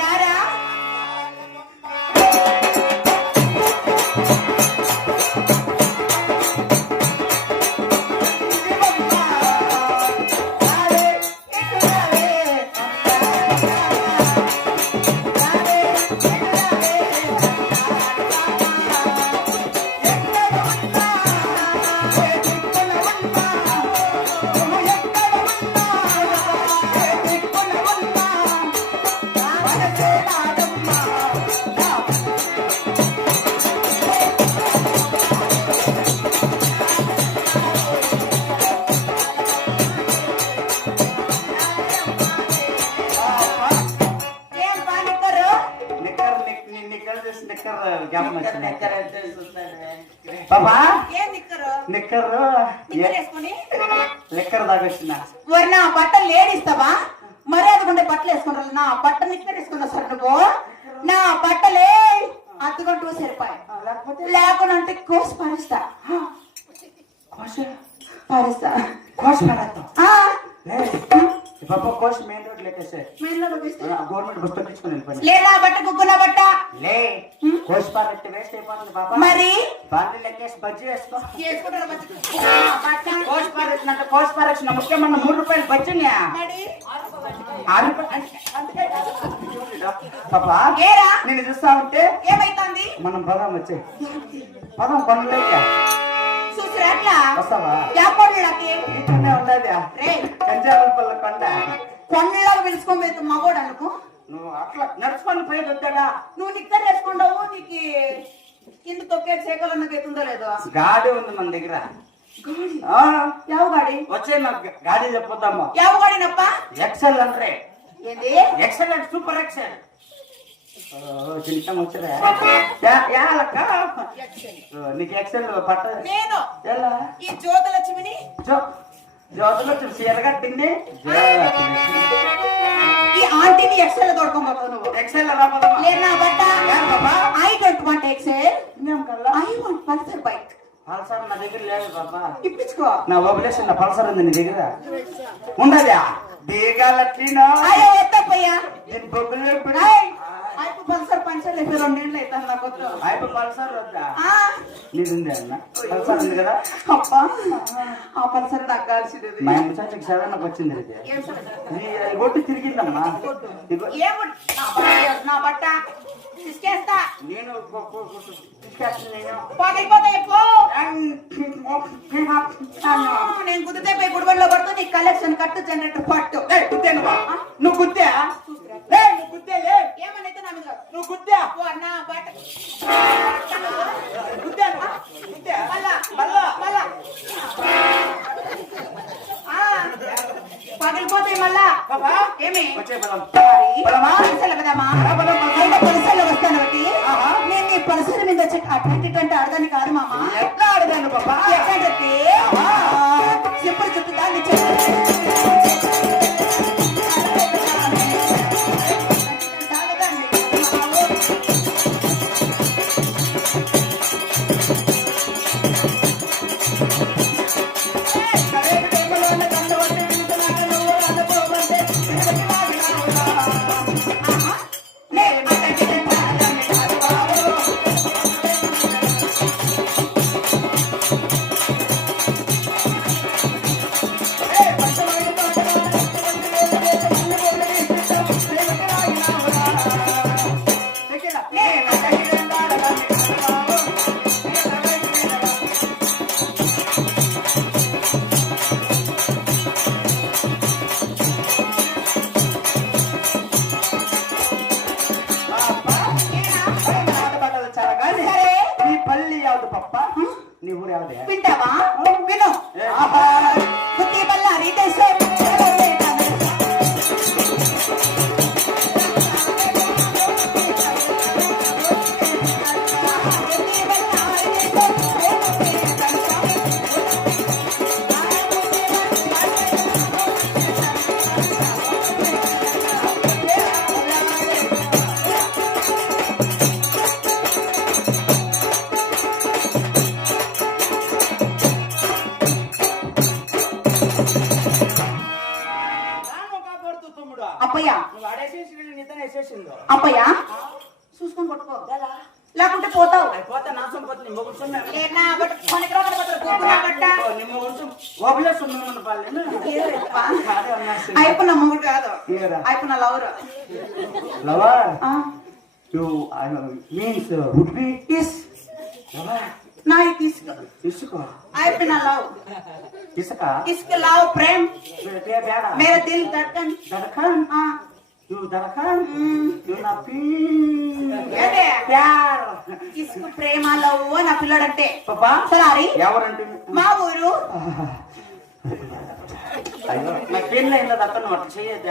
ராரா జ్ఞాపకం వచ్చింది బాబా ఏం నిక్కరు నిక్కర్ నిక్కర్ వేసుకొని లిక్కర్ మరి నా బట్టలు లేడిస్తావా మర్యాద ఉండే బట్టలు వేసుకున్నారు నా బట్ట నిక్కర్ వేసుకున్నా సార్ నువ్వు నా బట్టలే అద్దుకుంటూ సరిపోయి లేకుండా అంటే కోసి పారేస్తా కోశ పారేస్తా కోశ పడతాం ఆ, బాబా కోశ గవర్నమెంట్ లేదా బట్ట గుగ్గున బట్ట? లే పారెట్టి వేస్ట్ అయిపోతుంది బాబా? మరి? లెక్కేసి బజ్జీ వేసుకో. ముఖ్యమైన మూడు రూపాయలు బజ్జీనియా ఆరు పాపా నేను చూస్తా ఉంటే ఏమైతుంది? మనం పదం వచ్చే. పదం పనులేక చూసిరా వస్తావా? ఉండదు రే కంచాపల్ల కొండ. కొండలో పిలుచుకోబోతు మగోడు అనుకో. నువ్వు అట్లా నడుచుకొని పోయి వద్దాడా నువ్వు నిక్కర్ వేసుకుంటావు నీకు కింద తొక్కే చేకలు నాకైతుందో లేదో? గాడి ఉంది మన దగ్గర. ఆ, యావు గాడి? వచ్చే నాకు గాడి చెప్పొద్దాము యావు గాడి నప్ప ఎక్సెల్ అంటే ఏంది? ఎక్సెల్ అంటే సూపర్ ఎక్సెల్ చిన్న వచ్చరా యా- యాలక్క. ఓ, నీకు ఎక్సెల్ పట్ట నేను ఎలా? ఈ జ్యోతిలక్ష్మిని జో జ్యోతిలో చూసి ఎరగట్టింది ఈ ఆంటీని ఎక్సెల్ తోడుకోబోతావు నువ్వు. ఎక్సెల్ లేదు నా బట్ట. I don't want Excel I want Pulsar bike Pulsar నా దగ్గర లేదు బాబా. ఇప్పించుకో. నా ఓబులేషన్ నా పల్సర్ ఉంది నీ దగ్గర. ఉండదా దిగాలట్లీనా అయ్యో ఎత్తపోయా నేను బొగ్గులు అయిపో పల్సర్ పంచర్ లేదు రెండేళ్ళు అవుతాను నాకు వద్దు. అయిపో పల్సర్ వద్దా? అన్న. పల్సర్ ఉంది కదా? అబ్బా ఆ పల్సర్ తగ్గాల్సింది. మా ఇంటి చాచకి సెవెన్కి వచ్చింది ఇది. కొట్టి తిరిగిందమ్మా. ఏం నా బట్ట- తీసుకేస్తా. నేను నేను. గుద్దితే పోయి గుడిబండ్లో పడుతూ కలెక్షన్ కట్టు జనరేటర్ పట్టు. నువ్వా? గుద్దా? లే నువ్వు గుద్దే లే. ఏమనైతే నా మీద నువ్వు గుద్దా. ఓ నా బట్ట గుద్దా నువ్వు. గుద్దా. మళ్ళా. మళ్ళా. మళ్ళా. ఆ, పగిలిపోతాయి మళ్ళా. బాబా ఏమి? వచ్చే బలం మరి బలమా? పలసలు కదమ్మా? ఆ, బలం, బలం. అయితే పలసల్లో వస్తాను ఒకటి. ఆహా. నేను నీ పలసల మీద వచ్చి అటువంటి ఇటువంటి ఆడదాన్ని కాదు మామ. ఎట్లా ఆడదాను బాబా ఎక్కడంటే వేసేసిందో అప్పయ్య చూసుకొని కొట్టుకో లేకుంటే పోతావు పోతే నీ అమ్మేస్తుంది. అయిపోయిన మొగుడు కాదు? అయిపోయిన లవరు లవర్ లవర్ నా ఇసుక ఇసుకో అయిపోయిన లవ్ ఇసుక ఇసుక లవ్ ప్రేమ్ బే బేడ मेरा दिल धड़कन దడకన్ हाँ యు దడకన్ हम्म, యు నా పీ ఏదే? ప్యార్ ఇసుక ప్రేమ లవ్ నా పిల్లడంటే పాపా సరారి ఎవరంటే మా ఊరు అయ్యో నా పెళ్ళి అయిందా అతను అట్లా చేయదు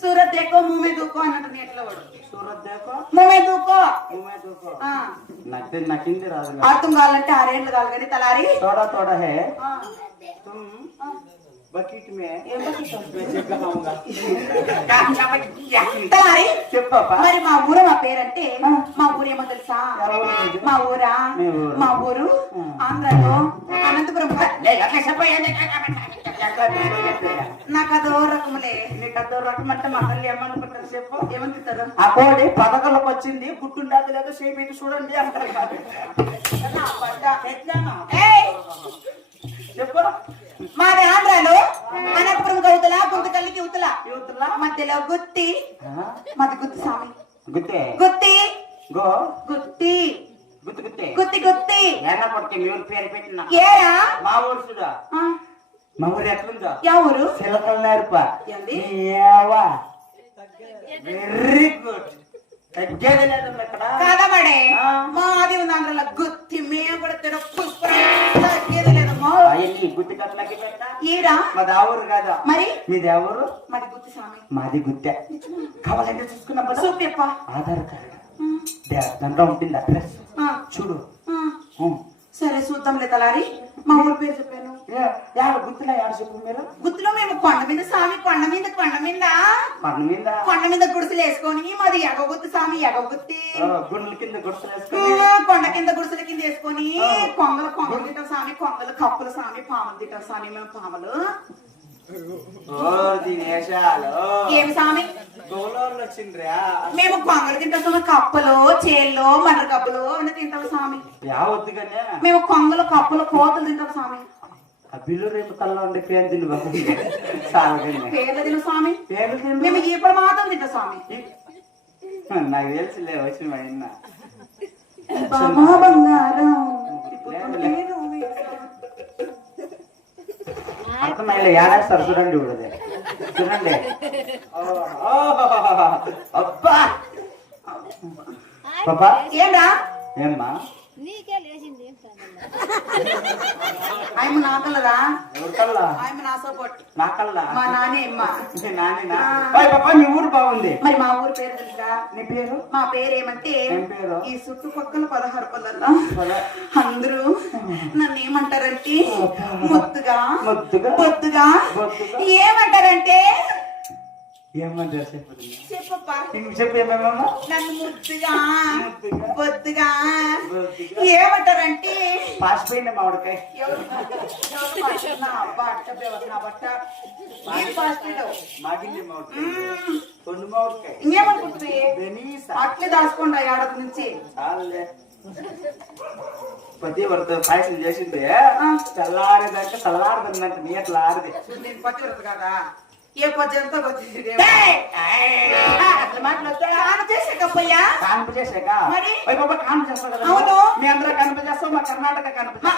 యారంటే సూరత్ దేకో ముమే దూకో అన్నట్టు నెట్లో వాడు సూరత్ దేకో ముమే దూకో నువ్వే దూకో ఆ, నాకు తె- నాకు హిందీ రాదు అర్థం కావాలంటే ఆరేళ్ళు కావాలి కానీ తలారి थोड़ा थोड़ा है ఆ, तुम ఆ. बकेट में ఏం బకెట్? मैं चेक कराऊंगा काम क्या తలారి చెప్పప్పా మరి మా ఊరు మా పేరంటే మా ఊరు ఏమో తెలుసా ఎవరు ఊరు? మా ఊరా మీ ఊరు. మా ఊరు ఆ. ఆంధ్రలో అనంతపురం లే అట్లా చెప్పయ్యండి నాకు అదో రకములే. నీకు అదో రకం అంటే మా తల్లి ఏమనుకుంటారు చెప్పు. ఏమనుకుంటారు ఆ కోడి పథకంలోకి వచ్చింది గుట్టుండదు లేదో షేప్ ఇది చూడండి అంటారు! చెప్పు. మాది ఆంధ్రాలో అనంతపురం కవుతల గుంతకల్లికి ఉతల. యూత్లా మధ్యలో గుత్తి. మాది గుత్తి స్వామి. గుత్తే? గుత్తి. గో? గుత్తి. గుత్తి గుత్తే? గుత్తి గుత్తి. ఏనా కొడుకు మీ ఊరు పేరు పెట్టిన. ఏరా? మా ఊరు చూడ. మా ఊరు? వెరీ గుడ్ తగ్గేది. ఇక్కడ. మాది ఉంది ఆంధ్రలో గుత్తి మేము కూడా తగ్గేది లేదమ్మా. అవన్నీ గుత్తి కట్లకి పెట్ట? ఈరా మాది కాదు? మరి? గుత్తి స్వామి. మాది గుత్తె. కావాలంటే చూసుకున్నాం ఆధార్ కార్డు. దాంట్లో ఉంటుంది? అడ్రస్ చూడు. సరే చూద్దాంలే తలారి. మా ఊరు పేరు చెప్పాను. గుత్తిలో యాడ చెప్పు మీరు? గుత్తిలో మేము కొండ మీద స్వామి కొండ మీద కొండ మీద. పన్ను మీద? కొండ మీద గుడిసెలు వేసుకొని మాది ఎగగుత్తి స్వామి ఎగగుత్తి గుండెల కింద గుడిసెలు వేసుకొని? కొండ కింద గుడిసెల కింద వేసుకొని కొంగలు కొంగలు తింటాం స్వామి కొంగలు కప్పులు స్వామి పాములు తింటాం స్వామి మేము పాములు. ఏం స్వామి? మేము కొంగలు తింటాం కప్పలు చేళ్ళు మర్ర కప్పులు అన్ని తింటాం స్వామి. మేము కొంగలు కప్పులు కోతలు తింటాం స్వామి. ఆ బిల్లు రేపు తల్ల ఉండే పేరు తిని బాగుంది చాలగానే పేర్లు తిన స్వామి. పేరు తిని. మేము మాత్రం తింటాం స్వామి. నాకు తెలుసులే వచ్చిన బంగారం. అర్థమైలే ఏడేస్తారు చూడండి ఇప్పుడు అది. చూడండి. అబ్బా! పాపా? ఏంరా ఏమ్మా? నీకే లేచింది ఏం సంగతి? ఆయమ నా కలరా ఎవరి కల్లా నా సపోర్ట్. నా కల్లా మా నానే అమ్మ. మీ నానేనా ఓయ్ పాపా మీ ఊరు బాగుంది. మరి మా ఊరు పేరు తెలుసా? నీ పేరు? మా పేరు? ఏమంటే? ఈ చుట్టుపక్కల పదహారు పల్లెల్లో. అందరూ నన్ను ఏమంటారంటే ముద్దుగా? బొద్దుగా బొద్దుగా? ఏమంటారంటే ఏమంటారు చెప్పప్పా చెప్పు నన్ను ముద్దుగా? బొద్దుగా? ఏమంటారంటే? పాసిపోయింది మామిడికాయ? నా బట్ట నా బట్ట. మామిడికాయ. మామిడికాయ. ఇంకేమనుకుంటుంది? అట్లే దాచుకోండి ఏడాది నుంచి. ప్రతి వరద పాయసం చేసింది. ఆ. చల్లారేదంటే చల్లారదంటే నీ అట్లా ఆరది నేను పతివ్రత కాదా? ఏ పద్యంతో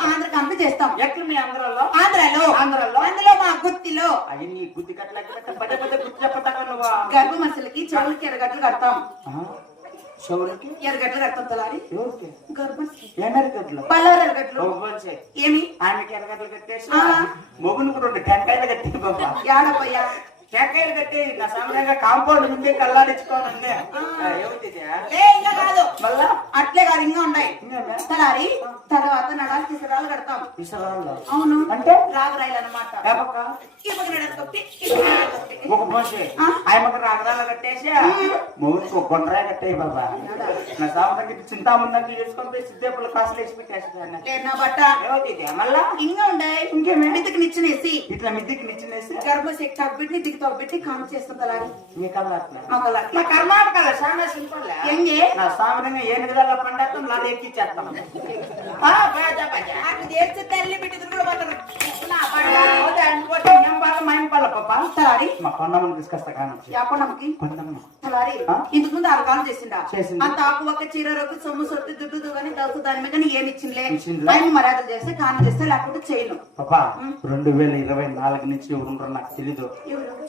ఆంధ్ర కంపి చేస్తాం. ఎట్లు మీ ఆంధ్రాలో? ఆంధ్రలో. ఆంధ్రాలో? అందులో మా గుత్తిలో. అవి నీ గుద్ది కట్లకి పెట్ట పదే పదే గుర్తు నువ్వు? గర్భ మనుషులకి చెవులకి ఎరగట్లు కడతాం. ఎవరికి? పల్లవర ఎరగట్లు ఒవ్వొంచే. ఏమి? ఆమెకి కట్టేసి ఆ. మొగుని కూడా ఉండే. టెంకాయలు కట్టి బాబా. టెంకాయలు కట్టి నా సామాన్యంగా కాంపౌండ్ ముందే కల్లాడించుకోవాలండి ఆ. ఏమిటి ఇది? లే ఇంకా కాదు. మళ్ళా? అట్లే కాదు ఇంకా ఉన్నాయి? తలారి తర్వాత నడాలు తీసుకురాలు కడతాం. అవును. అంటే? రాగరాయలు అనమాట. ఒక మనిషి. రాగరాల కట్టేసి మూడుకు ఒక గుండ్రాయి కట్టేయి బాబా. నా సామకి చింతాముందంకి సిద్ధేపులు కాసులు వేసి పెట్టేస్తాను లేదు నా బట్ట? మళ్ళా? ఇంకా ఉండే ఇంకేమే? మితికి నిచ్చినేసి. ఇట్లా మిద్దికి నిచ్చినేసి. గర్భశక్తి తగ్గిట్టి దిగి తగ్గిట్టి కామ్ చేస్తుంది అలాగే. కూడా పట్టరు నా తలారి మా తీసుకొస్తా తలారి? ఇంతకు ముందు ఆరు చేసిండా? ఒక్క చీర సొమ్ము దుడ్డు దాని మీద కానీ ఏమి ఇచ్చిందిలే? ఇచ్చిందిలే. ఆయన మర్యాదలు చేస్తే కానం చేస్తే లేకపోతే చేయను. పాపా రెండు వేల ఇరవై నాలుగు నుంచి ఎవరుంటారో నాకు తెలీదు.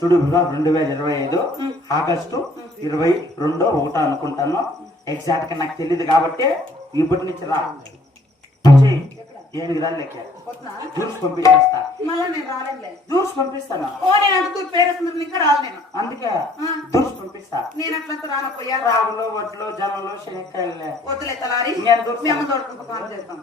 చూడు రెండు వేల ఇరవై ఐదు ఆగస్టు ఇరవై రెండో ఒకటో అనుకుంటాను. ఎగ్జాక్ట్గా నాకు తెలియదు కాబట్టి ఇప్పటి నుంచి రా. ఏనుగు దాని లెక్క? పోతున్నా? దూర్చి పంపించేస్తా. మళ్ళా నేను రాలేనులే దూర్చి పంపిస్తాను? ఓ నేను తూర్పు పేరు వస్తుంది ఇంకా రాను నేను. అందుకే. దూర్చి పంపిస్తా. నేను అట్లంతా రానపోయా రాగులు వడ్లు జొన్నలు శనక్కాయలే. వద్దులే తలారి. నేను దూర్చు. మేము తోడుకుంటూ చేస్తాం